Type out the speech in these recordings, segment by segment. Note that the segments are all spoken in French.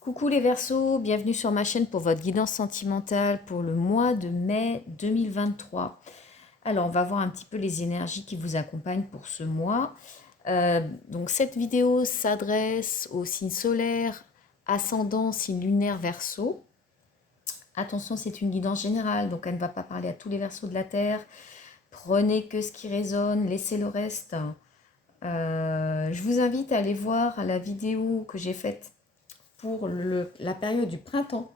Coucou les Verseaux, bienvenue sur ma chaîne pour votre guidance sentimentale pour le mois de mai 2023. Alors, on va voir un petit peu les énergies qui vous accompagnent pour ce mois. Donc, cette vidéo s'adresse aux signes solaires, ascendant, signe lunaire Verseau. Attention, c'est une guidance générale, donc elle ne va pas parler à tous les Verseaux de la Terre. Prenez que ce qui résonne, laissez le reste. Je vous invite à aller voir la vidéo que j'ai faite pour la période du printemps,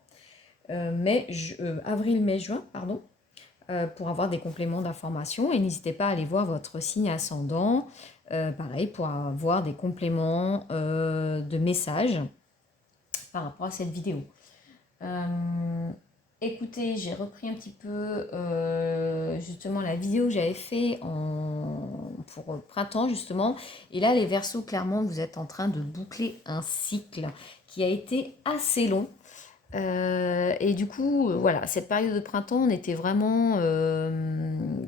avril, mai, juin, pardon, pour avoir des compléments d'information. Et n'hésitez pas à aller voir votre signe ascendant, pareil, pour avoir des compléments de messages par rapport à cette vidéo. Écoutez, j'ai repris un petit peu justement la vidéo que j'avais fait pour le printemps justement. Et là, les Verseaux, clairement, vous êtes en train de boucler un cycle qui a été assez long. Et du coup, voilà, cette période de printemps, on était vraiment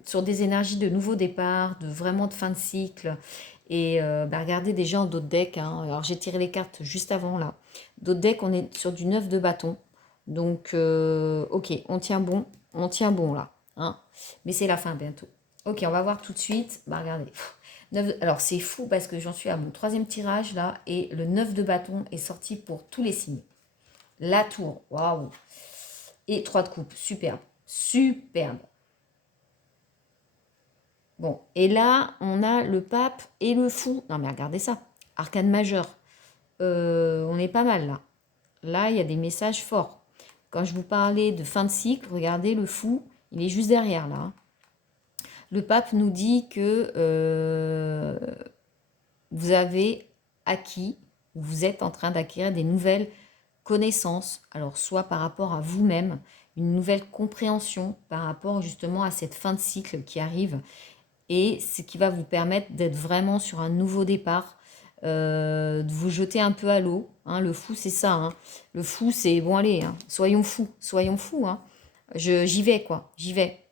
sur des énergies de nouveau départ, de vraiment de fin de cycle. Et regardez déjà en d'autres decks, hein. Alors j'ai tiré les cartes juste avant là. D'autres decks, on est sur du 9 de bâton. Donc, ok, on tient bon là, hein. Mais c'est la fin bientôt. Ok, on va voir tout de suite. Bah regardez. Alors c'est fou parce que j'en suis à mon troisième tirage là et le 9 de bâton est sorti pour tous les signes. La tour, waouh. Et 3 de coupe, superbe, superbe. Bon, et là, on a le pape et le fou. Non mais regardez ça, arcane majeur. On est pas mal là. Là, il y a des messages forts. Quand je vous parlais de fin de cycle, regardez le fou, il est juste derrière là. Le pape nous dit que vous avez acquis, vous êtes en train d'acquérir des nouvelles connaissances, alors soit par rapport à vous-même, une nouvelle compréhension par rapport justement à cette fin de cycle qui arrive, et ce qui va vous permettre d'être vraiment sur un nouveau départ, de vous jeter un peu à l'eau, hein. Le fou, c'est ça, hein. Le fou, c'est bon, allez, hein, soyons fous, hein. J'y vais, quoi, j'y vais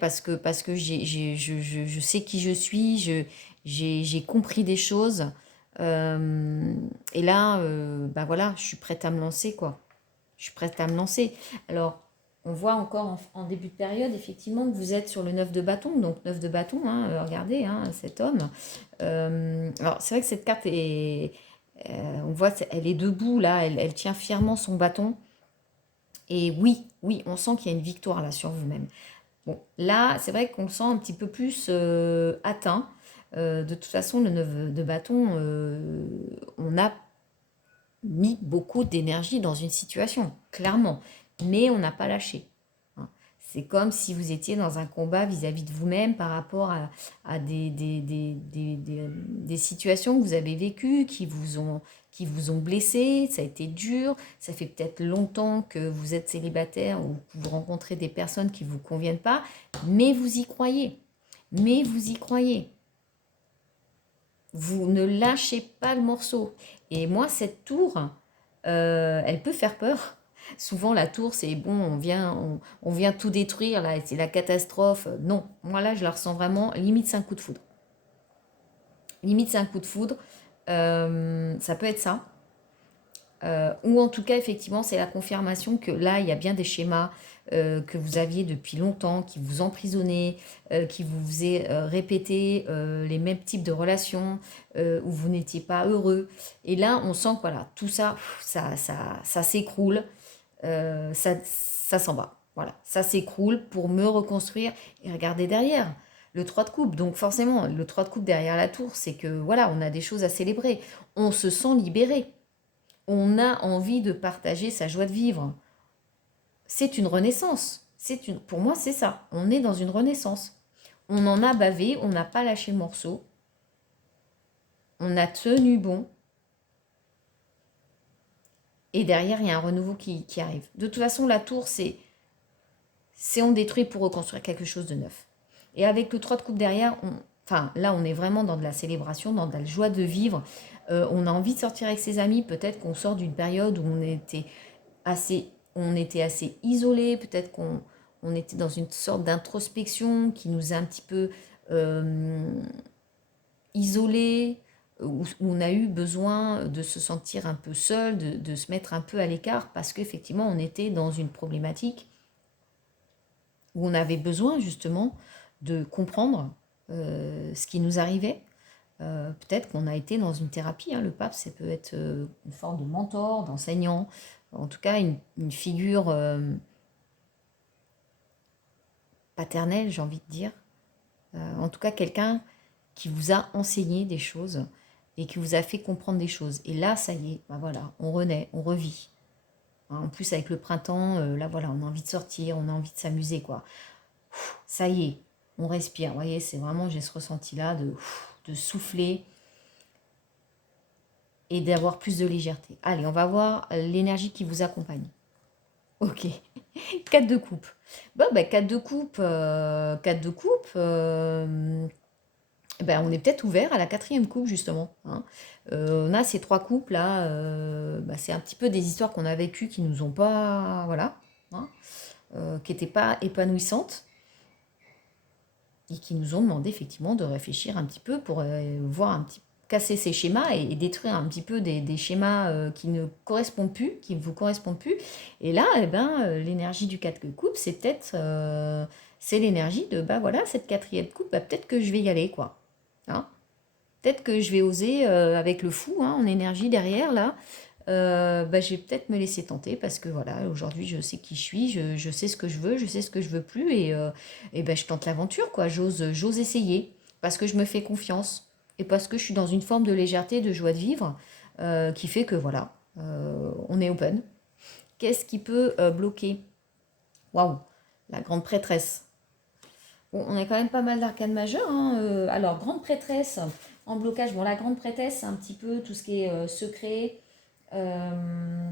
parce que je sais qui je suis, j'ai compris des choses. Et là, bah voilà, je suis prête à me lancer, quoi. Je suis prête à me lancer. Alors, on voit encore en début de période, effectivement, que vous êtes sur le 9 de bâton. Donc, 9 de bâton, hein, regardez, hein, cet homme. Alors, c'est vrai que cette carte est. On voit, elle est debout, là, elle tient fièrement son bâton. Et oui, oui, on sent qu'il y a une victoire là sur vous-même. Bon, là, c'est vrai qu'on le sent un petit peu plus atteint. De toute façon, le 9 de bâton, on a mis beaucoup d'énergie dans une situation, clairement. Mais on n'a pas lâché, hein. C'est comme si vous étiez dans un combat vis-à-vis de vous-même par rapport à des situations que vous avez vécues, qui vous ont blessé, ça a été dur, ça fait peut-être longtemps que vous êtes célibataire ou que vous rencontrez des personnes qui ne vous conviennent pas, mais vous y croyez. Mais vous y croyez. Vous ne lâchez pas le morceau. Et moi, cette tour, elle peut faire peur. Souvent, la tour, c'est bon, on vient tout détruire, là, c'est la catastrophe. Non, moi là, je la ressens vraiment, limite, c'est un coup de foudre. Limite, c'est un coup de foudre. Ça peut être ça. Ou en tout cas, effectivement, c'est la confirmation que là, il y a bien des schémas que vous aviez depuis longtemps, qui vous emprisonnaient, qui vous faisaient répéter les mêmes types de relations, où vous n'étiez pas heureux. Et là, on sent que voilà, tout ça, ça s'écroule, ça s'en va. Voilà, ça s'écroule pour me reconstruire et regarder derrière. Le 3 de coupe, donc forcément, le 3 de coupe derrière la tour, c'est que voilà, on a des choses à célébrer. On se sent libéré, on a envie de partager sa joie de vivre. C'est une renaissance. Pour moi, c'est ça. On est dans une renaissance. On en a bavé, on n'a pas lâché le morceau. On a tenu bon. Et derrière, il y a un renouveau qui arrive. De toute façon, la tour, c'est on détruit pour reconstruire quelque chose de neuf. Et avec le 3 de coupe derrière, enfin, là, on est vraiment dans de la célébration, dans de la joie de vivre. On a envie de sortir avec ses amis. Peut-être qu'on sort d'une période où on était assez isolé, peut-être qu'on était dans une sorte d'introspection qui nous a un petit peu isolés, où on a eu besoin de se sentir un peu seul, de se mettre un peu à l'écart, parce qu'effectivement, on était dans une problématique où on avait besoin justement de comprendre ce qui nous arrivait. Peut-être qu'on a été dans une thérapie, hein. Le pape, ça peut être une forme de mentor, d'enseignant, en tout cas une figure paternelle, j'ai envie de dire. En tout cas, quelqu'un qui vous a enseigné des choses et qui vous a fait comprendre des choses. Et là, ça y est, ben voilà, on renaît, on revit. Hein, en plus, avec le printemps, là, voilà, on a envie de sortir, on a envie de s'amuser, quoi. Ça y est, on respire. Vous voyez, c'est vraiment, j'ai ce ressenti-là de souffler et d'avoir plus de légèreté. Allez, on va voir l'énergie qui vous accompagne. Ok, 4 de coupe. Bon, ben, 4 de coupe, 4 de coupe, ben, on est peut-être ouvert à la quatrième coupe, justement. Hein. On a ces 3 coupes là, ben, c'est un petit peu des histoires qu'on a vécues qui nous ont pas, voilà, hein, qui n'étaient pas épanouissantes et qui nous ont demandé effectivement de réfléchir un petit peu pour voir un petit casser ces schémas et détruire un petit peu des schémas qui ne correspondent plus, qui ne vous correspondent plus. Et là, eh ben, l'énergie du 4 de coupe, c'est peut-être c'est l'énergie de bah voilà, cette quatrième coupe, bah, peut-être que je vais y aller, quoi. Hein. Peut-être que je vais oser avec le fou hein, en énergie derrière là. Bah, je vais peut-être me laisser tenter parce que voilà, aujourd'hui je sais qui je suis, je sais ce que je veux, je sais ce que je veux plus et ben, je tente l'aventure quoi, j'ose essayer parce que je me fais confiance et parce que je suis dans une forme de légèreté, de joie de vivre qui fait que voilà, on est open. Qu'est-ce qui peut bloquer? Waouh, la grande prêtresse. Bon, on a quand même pas mal d'arcanes majeures. Hein, alors, grande prêtresse en blocage. Bon, la grande prêtresse, c'est un petit peu tout ce qui est secret. Euh,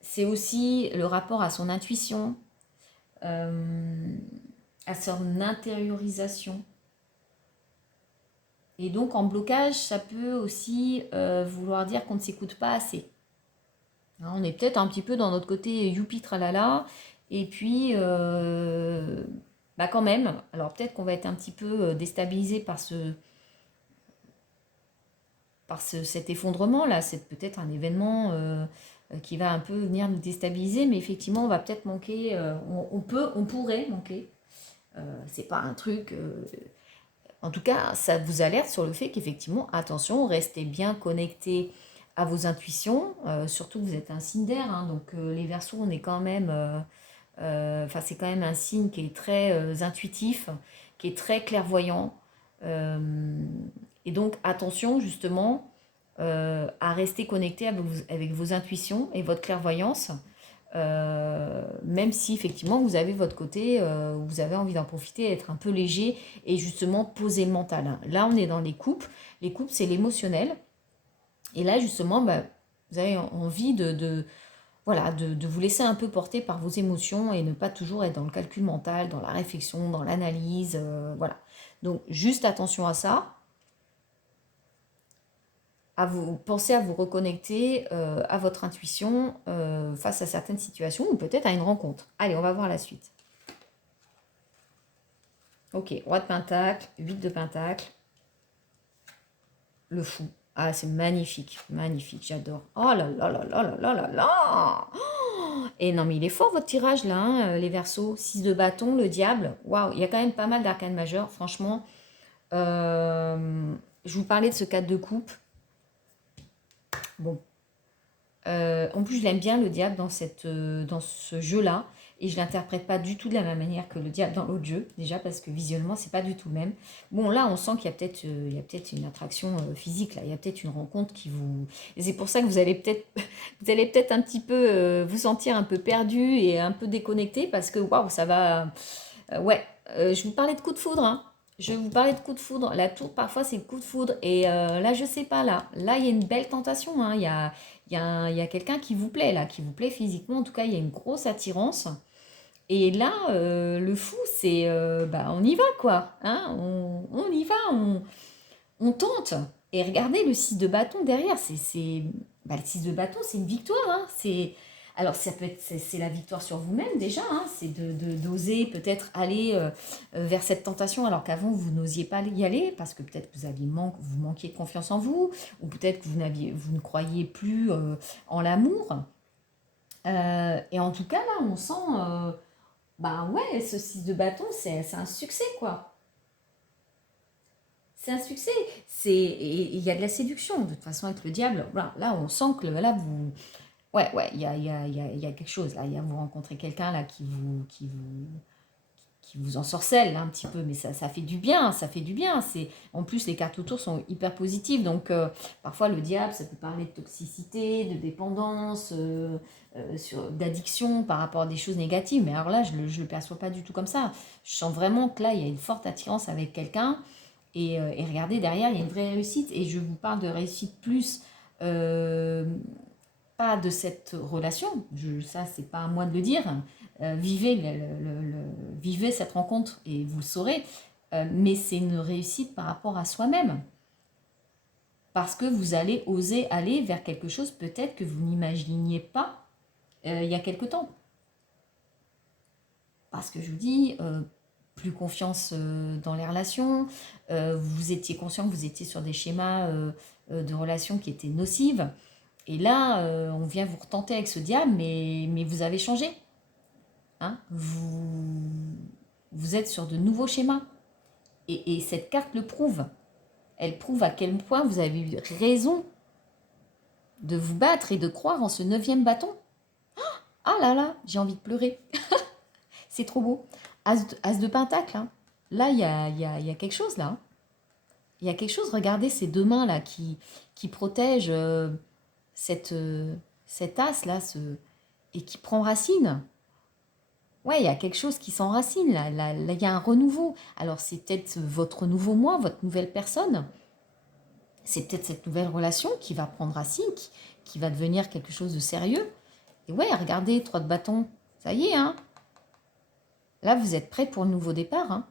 c'est aussi le rapport à son intuition, euh, à son intériorisation. Et donc, en blocage, ça peut aussi vouloir dire qu'on ne s'écoute pas assez. Hein, on est peut-être un petit peu dans notre côté youpi tralala. Et puis, bah quand même, alors peut-être qu'on va être un petit peu déstabilisé cet effondrement-là. C'est peut-être un événement qui va un peu venir nous déstabiliser, mais effectivement, on va peut-être manquer, on pourrait manquer. C'est pas un truc. En tout cas, ça vous alerte sur le fait qu'effectivement, attention, restez bien connectés à vos intuitions. Surtout que vous êtes un signe d'air, hein, donc les Verseaux, on est quand même. Enfin, c'est quand même un signe qui est très intuitif, qui est très clairvoyant. Euh, et donc, attention justement à rester connecté avec vos intuitions et votre clairvoyance, même si effectivement vous avez votre côté, vous avez envie d'en profiter, être un peu léger et justement poser le mental. Hein. Là, on est dans les coupes. Les coupes, c'est l'émotionnel. Et là, justement, bah, vous avez envie voilà, de vous laisser un peu porter par vos émotions et ne pas toujours être dans le calcul mental, dans la réflexion, dans l'analyse. Voilà. Donc, juste attention à ça. Pensez à vous reconnecter à votre intuition face à certaines situations ou peut-être à une rencontre. Allez, on va voir la suite. Ok, roi de pentacle, 8 de pentacle, le fou. Ah, c'est magnifique, magnifique, j'adore. Oh là là là là là là là là. Et non, mais il est fort votre tirage là, hein, les Verseaux. 6 de bâton, le diable. Waouh, il y a quand même pas mal d'arcanes majeures, franchement. Je vous parlais de ce 4 de coupe. Bon, en plus, je l'aime bien le diable dans ce jeu-là. Et je ne l'interprète pas du tout de la même manière que le diable dans l'autre jeu. Déjà parce que visuellement, c'est pas du tout le même. Bon, là, on sent qu'il y a peut-être une attraction physique. Là. Il y a peut-être une rencontre qui vous... Et c'est pour ça que vous allez peut-être vous allez peut-être un petit peu vous sentir un peu perdu et un peu déconnecté. Parce que, waouh, ça va... ouais, je vous parlais de coup de foudre. Hein. Je vous parlais de coup de foudre. La tour, parfois, c'est coup de foudre. Et là, je sais pas, là. Là, il y a une belle tentation. Hein. Il y a quelqu'un qui vous plaît, là, qui vous plaît physiquement. En tout cas, il y a une grosse attirance. Et là, le fou, c'est, bah, on y va, quoi. Hein, on y va, on tente. Et regardez le 6 de bâton derrière. Bah, le 6 de bâton, c'est une victoire. Hein, c'est, Alors, ça peut être, c'est la victoire sur vous-même déjà, hein, c'est d'oser peut-être aller vers cette tentation alors qu'avant vous n'osiez pas y aller parce que peut-être vous vous manquiez de confiance en vous ou peut-être que vous ne croyiez plus en l'amour. Et en tout cas, là, on sent, bah ouais, ce 6 de bâton, c'est un succès, quoi. C'est un succès. Et il y a de la séduction, de toute façon, avec le diable. Voilà, là, on sent que là, vous... Ouais, ouais, il y a quelque chose, là. Vous rencontrez quelqu'un, là, qui vous ensorcelle là, un petit peu, mais ça fait du bien, ça fait du bien. En plus, les cartes autour sont hyper positives, donc parfois le diable, ça peut parler de toxicité, de dépendance, d'addiction par rapport à des choses négatives, mais alors là, je ne le perçois pas du tout comme ça. Je sens vraiment que là, il y a une forte attirance avec quelqu'un, et regardez, derrière, il y a une vraie réussite, et je vous parle de réussite plus... pas de cette relation, ça c'est pas à moi de le dire, vivez, vivez cette rencontre et vous le saurez, mais c'est une réussite par rapport à soi-même, parce que vous allez oser aller vers quelque chose peut-être que vous n'imaginiez pas il y a quelque temps. Parce que je vous dis, plus confiance dans les relations, vous étiez conscient que vous étiez sur des schémas de relations qui étaient nocives, et là, on vient vous retenter avec ce diable, mais vous avez changé. Hein, vous êtes sur de nouveaux schémas. Et cette carte le prouve. Elle prouve à quel point vous avez eu raison de vous battre et de croire en ce 9e bâton. Ah là là, j'ai envie de pleurer. C'est trop beau. As de pentacle. Hein. Là, il y a quelque chose là. Hein. Il y a quelque chose, regardez ces deux mains là qui protègent cet as là et qui prend racine. Ouais, il y a quelque chose qui s'enracine, là, il y a un renouveau. Alors, c'est peut-être votre nouveau moi, votre nouvelle personne. C'est peut-être cette nouvelle relation qui va prendre racine, qui va devenir quelque chose de sérieux. Et ouais, regardez, 3 de bâton, ça y est, hein. Là, vous êtes prêts pour le nouveau départ, hein.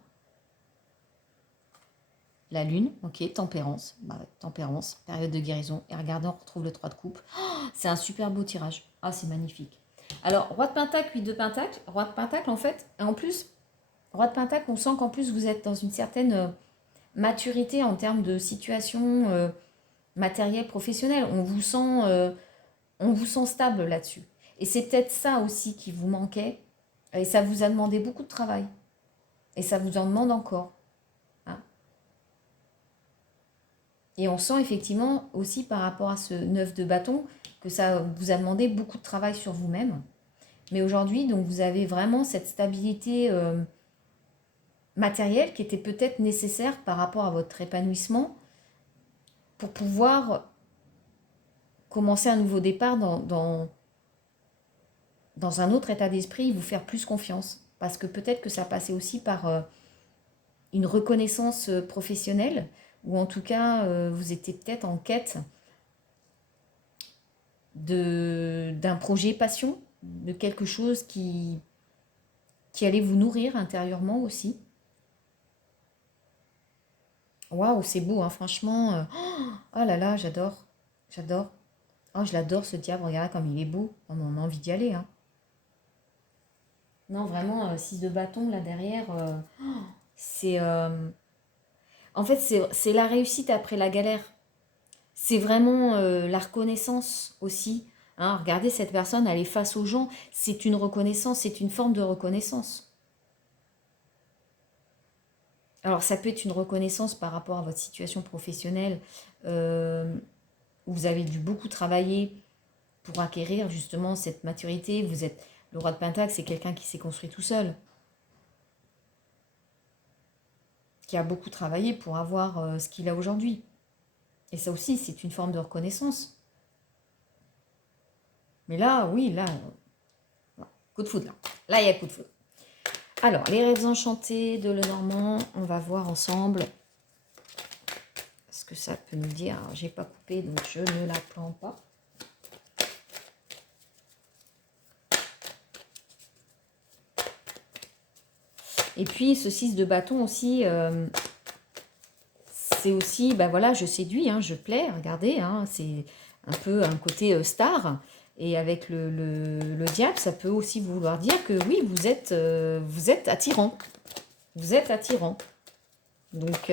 La lune, ok, tempérance. Bah, tempérance, période de guérison. Et regardez, on retrouve le 3 de coupe. Oh, c'est un super beau tirage. Ah, c'est magnifique. Alors, roi de pentacle, 8 de pentacle. Roi de pentacle, en fait, et en plus... Roi de Pentacle, on sent qu'en plus vous êtes dans une certaine maturité en termes de situation matérielle, professionnelle. On vous sent stable là-dessus. Et c'est peut-être ça aussi qui vous manquait. Et ça vous a demandé beaucoup de travail. Et ça vous en demande encore. Hein. Et on sent effectivement aussi par rapport à ce 9 de bâton que ça vous a demandé beaucoup de travail sur vous-même. Mais aujourd'hui, donc vous avez vraiment cette stabilité matériel qui était peut-être nécessaire par rapport à votre épanouissement pour pouvoir commencer un nouveau départ dans un autre état d'esprit, vous faire plus confiance. Parce que peut-être que ça passait aussi par une reconnaissance professionnelle, ou en tout cas, vous étiez peut-être en quête d'un projet passion, de quelque chose qui allait vous nourrir intérieurement aussi. Waouh, c'est beau, hein, franchement. Oh là là, j'adore. J'adore. Oh, je l'adore ce diable, regardez comme il est beau. Oh, on a envie d'y aller. Hein. Non, vraiment, 6 de bâton là derrière, c'est. En fait, c'est la réussite après la galère. C'est vraiment la reconnaissance aussi. Hein. Regardez, cette personne, elle est face aux gens. C'est une reconnaissance, c'est une forme de reconnaissance. Alors, ça peut être une reconnaissance par rapport à votre situation professionnelle, où vous avez dû beaucoup travailler pour acquérir justement cette maturité. Vous êtes le roi de Pentacle, c'est quelqu'un qui s'est construit tout seul, qui a beaucoup travaillé pour avoir ce qu'il a aujourd'hui. Et ça aussi, c'est une forme de reconnaissance. Mais là, oui, là, coup de foudre là. Là, il y a coup de foudre. Alors, les rêves enchantés de Lenormand, on va voir ensemble ce que ça peut nous dire. Alors, j'ai pas coupé, donc je ne la plante pas. Et puis, ce 6 de bâton aussi, c'est aussi, ben voilà, je séduis, hein, je plais, regardez, hein, c'est un peu un côté star. Et avec le diable, ça peut aussi vouloir dire que oui, vous êtes attirant. Vous êtes attirant. Donc,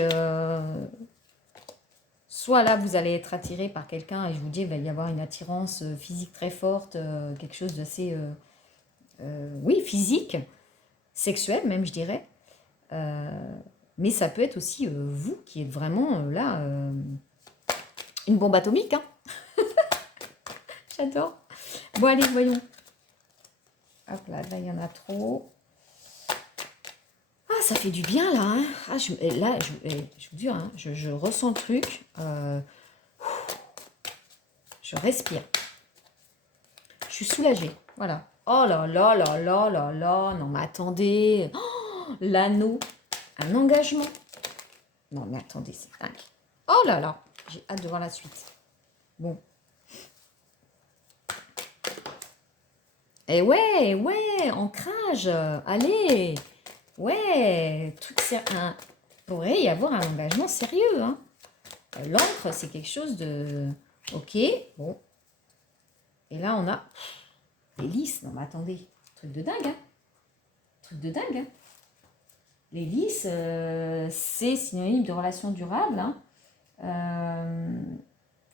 soit là, vous allez être attiré par quelqu'un, et je vous dis, il va y avoir une attirance physique très forte, quelque chose d'assez, oui, physique, sexuel même, je dirais. Mais ça peut être aussi vous qui êtes vraiment là, une bombe atomique. Hein. J'adore. Bon, allez, voyons. Hop là, il y en a trop. Ah, ça fait du bien là. Hein. Ah, je vous dis, hein, je ressens le truc. Je respire. Je suis soulagée. Voilà. Oh là là là là là là. Non, mais attendez. Oh, l'anneau. Un engagement. Non, mais attendez, c'est dingue. Oh là là. J'ai hâte de voir la suite. Bon. Et ouais, ancrage. Allez. Ouais. Truc sérieux. Pourrait y avoir un engagement sérieux. Hein. L'encre, c'est quelque chose de... Ok. Bon. Et là, on a... Les lys. Non, mais attendez. Truc de dingue. Hein. Truc de dingue. Hein. Les lys, c'est synonyme de relation durable. Hein.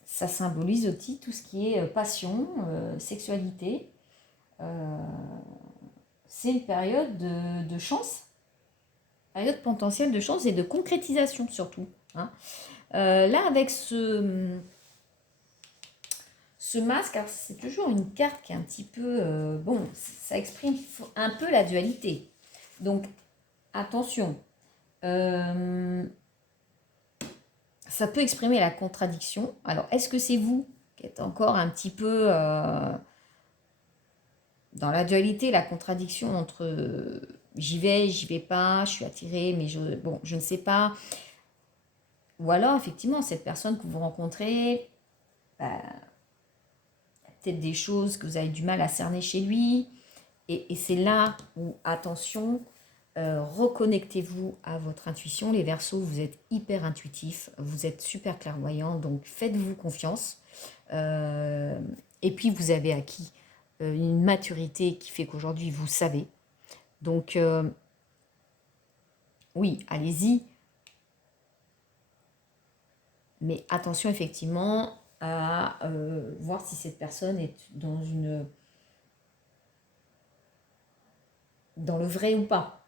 Ça symbolise aussi tout ce qui est passion, sexualité. C'est une période de chance, période potentielle de chance et de concrétisation surtout. Hein. Là, avec ce masque, c'est toujours une carte qui est un petit peu... bon, ça exprime un peu la dualité. Donc, attention. Ça peut exprimer la contradiction. Alors, est-ce que c'est vous qui êtes encore un petit peu dans la dualité, la contradiction entre j'y vais pas, je suis attirée, mais je ne sais pas. Ou alors, effectivement, cette personne que vous rencontrez, bah, peut-être des choses que vous avez du mal à cerner chez lui. Et c'est là où, attention, reconnectez-vous à votre intuition. Les Verseaux, vous êtes hyper intuitifs, vous êtes super clairvoyants, donc faites-vous confiance. Et puis, vous avez acquis une maturité qui fait qu'aujourd'hui, vous savez. Donc, oui, allez-y. Mais attention, effectivement, à voir si cette personne est dans le vrai ou pas.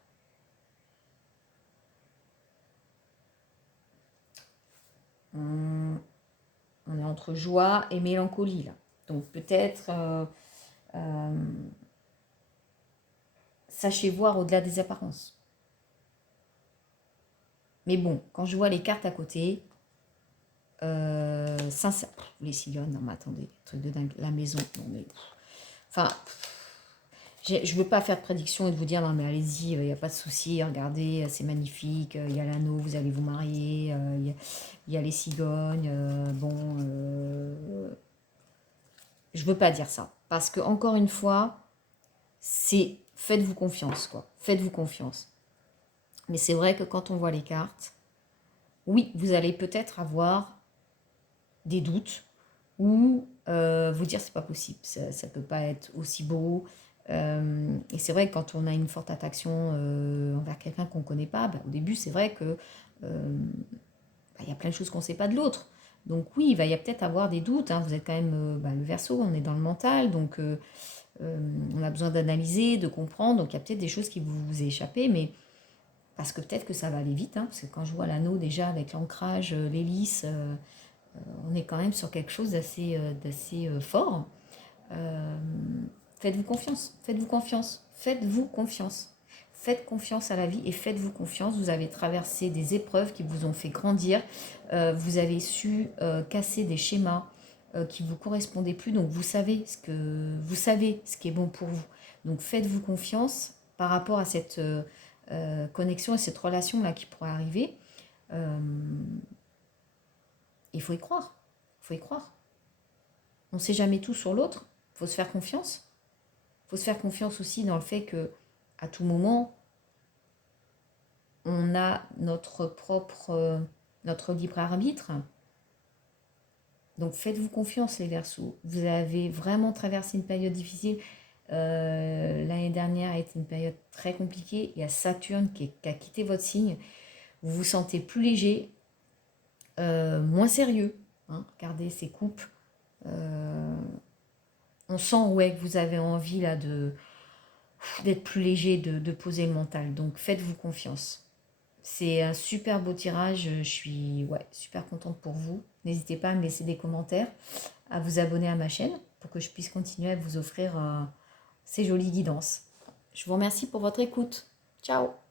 On est entre joie et mélancolie, là. Donc, peut-être... sachez voir au-delà des apparences. Mais bon, quand je vois les cartes à côté, sincère, les cigognes, non mais attendez, truc de dingue, la maison, non mais... Enfin, je ne veux pas faire de prédiction et de vous dire, non mais allez-y, il n'y a pas de souci, regardez, c'est magnifique, il y a l'anneau, vous allez vous marier, il y a les cigognes, bon... je veux pas dire ça. Parce que, encore une fois, c'est... Faites-vous confiance, quoi. Faites-vous confiance. Mais c'est vrai que quand on voit les cartes, oui, vous allez peut-être avoir des doutes ou vous dire c'est pas possible, ça ne peut pas être aussi beau. Et c'est vrai que quand on a une forte attraction envers quelqu'un qu'on ne connaît pas, au début c'est vrai que y a plein de choses qu'on ne sait pas de l'autre. Donc oui, il va y a peut-être avoir des doutes. Hein. Vous êtes quand même le Verseau, on est dans le mental, donc on a besoin d'analyser, de comprendre. Donc il y a peut-être des choses qui vous échappent, mais parce que peut-être que ça va aller vite. Hein, parce que quand je vois l'anneau déjà avec l'ancrage, l'hélice, on est quand même sur quelque chose d'assez fort. Faites-vous confiance, faites-vous confiance, faites-vous confiance. Faites confiance à la vie et faites-vous confiance. Vous avez traversé des épreuves qui vous ont fait grandir. Vous avez su casser des schémas qui ne vous correspondaient plus. Donc vous savez ce qui est bon pour vous. Donc faites-vous confiance par rapport à cette connexion et cette relation-là qui pourrait arriver. Il faut y croire. Il faut y croire. On ne sait jamais tout sur l'autre. Il faut se faire confiance. Il faut se faire confiance aussi dans le fait que à tout moment, on a notre libre arbitre. Donc faites-vous confiance les Verseaux. Vous avez vraiment traversé une période difficile. L'année dernière a été une période très compliquée. Il y a Saturne qui a quitté votre signe. Vous vous sentez plus léger, moins sérieux. Hein. Regardez ces coupes. On sent ouais, que vous avez envie là d'être plus léger, de poser le mental. Donc faites-vous confiance. C'est un super beau tirage. Je suis super contente pour vous. N'hésitez pas à me laisser des commentaires, à vous abonner à ma chaîne pour que je puisse continuer à vous offrir ces jolies guidances. Je vous remercie pour votre écoute. Ciao!